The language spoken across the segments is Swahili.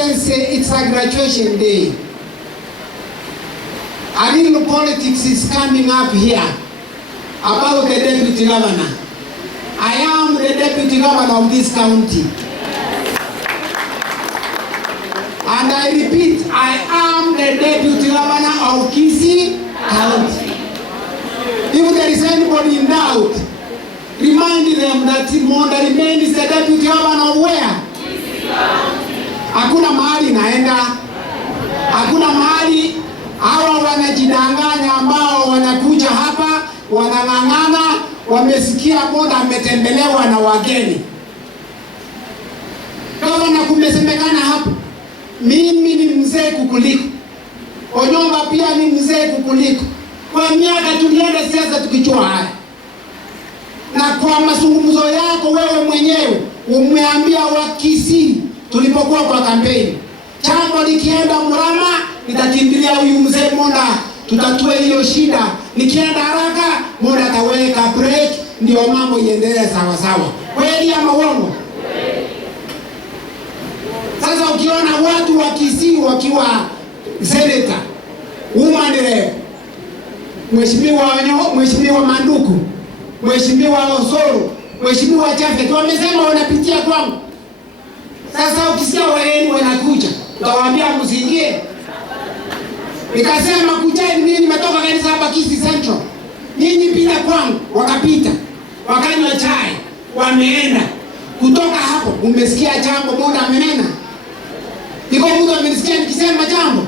Excellency, it's a graduation day. A little politics is coming up here about the deputy governor. I am the deputy governor of this county. And I repeat, I am the deputy governor of Kisii County. If there is anybody in doubt, remind them that Monda remains the deputy governor of where? Hakuna mahali naenda. Hakuna mahali hawa wanajidanganya ambao wanakuja hapa, wanang'ang'ana, wamesikia Monda ametembelewa na wageni. Kama na kumesemekana hapa, mimi ni mzee kukuliko. Onyonga pia ni mzee kukuliko. Kwa miaka tulienda siasa tukijua haya. Na kwa mazungumzo yako wewe mwenyewe umeambia Wakisii tulipokuwa kwa kampeni, jambo likienda mrama nitakimbilia huyu mzee Monda tutatue hiyo shida. Nikienda haraka Monda ataweka break ndio mambo iendelee sawa sawa. Kweli ama uongo? Sasa ukiona watu wa Kisii wakiwa senator, woman rep, Mheshimiwa Manduku, Mheshimiwa Osoro, Mheshimiwa Chafet wamesema wanapitia kwangu. Sasa ukisikia wageni wanakuja, utawaambia msiingie. Nikasema kujeni, mimi nimetoka kanisa hapa Kisii Central. Nyinyi pita kwangu, wakapita. Wakanywa chai, wameenda. Kutoka hapo umesikia jambo Monda amenena? Niko mtu amenisikia nikisema jambo?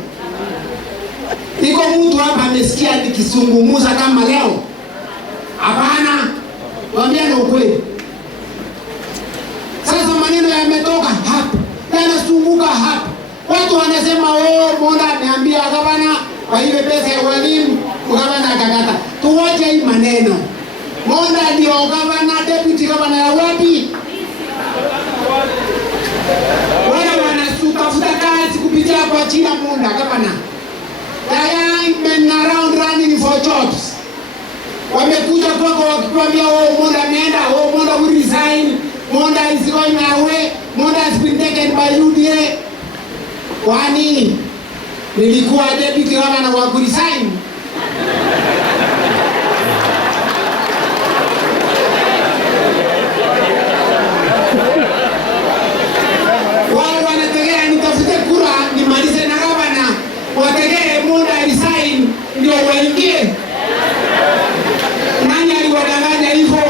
Niko mtu hapa amesikia nikisungumuza kama leo? Hapana. Waambia na ukweli. Sasa maneno yametoka hapa, yanazunguka hapa. Watu wanasema Monda ameambia gavana kwa ile pesa ya walimu, gavana akakata. Tuwache hii maneno. Monda ndio gavana, deputy gavana ya wapi? Wale wanasutafuta kazi kupitia kwa China Monda gavana. The young men around running for jobs. Wamekuja kwako wakikwambia Monda ameenda, Monda will resign, Monda is going away, Monda has been taken by UDA. Kwani nilikuwa deputy governor wa kuresign? Wao wanategea nitafute kura nimalize na governor, wategee Monda resign ndio waingie. Nani aliwadanganya hivyo?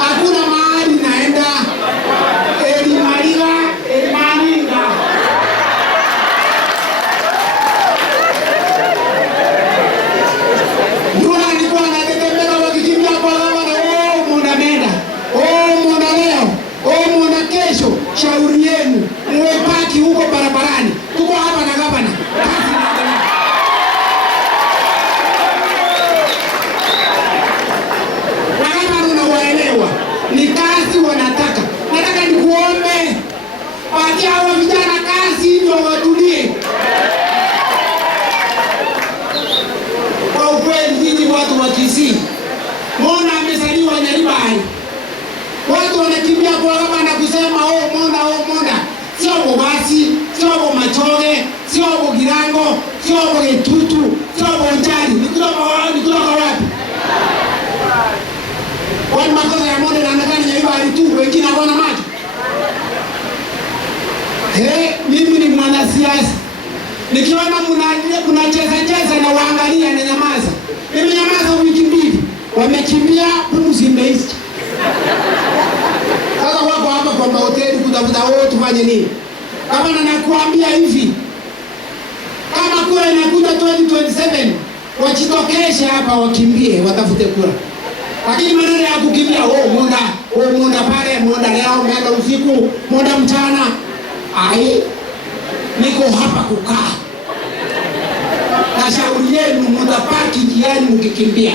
Hakuna mahali naenda. Elimaliga, elimaninga. Nuna alikuwa anatetemeka wakikimbia kwa gavana, Monda ameenda. Monda leo. Monda kesho. Shauri yenu. Mwepaki huko barabarani. Tuko hapa na gavana. Kazi inaendelea. Ni kazi wanataka. Nataka nikuombe watia hawa vijana kazi ndio watulie. Kwa ukweli nyinyi watu wa Kisii, Monda amesaliwa Nyaribari. Watu wanakimbia kwa hapa na kusema Monda. Sio Bobasi, sio Machoge, sio Girango, sio Getutu, sio Njari. Nikutoka wapi? Wani makosa ya Monda anaonekana Nyaribari tu, wengine hawana maji. Mimi ni mwanasiasa. Nikiona mnacheza na waangalia na nyamaza. Mimi nyamaza wiki mbili. Wamekimbia pumzi imeisha. Sasa wako hapa kwa mahoteli kutafuta tufanye nini? Kama nakuambia hivi, kama kura inakuja 2027, wajitokeshe hapa wakimbie, watafute kura. Lakini maneno ya kukimbia Monda pale, Monda leo, Monda usiku, Monda mchana. Niko hapa kukaa. Na shauri yenu mtapaki jiani mkikimbia.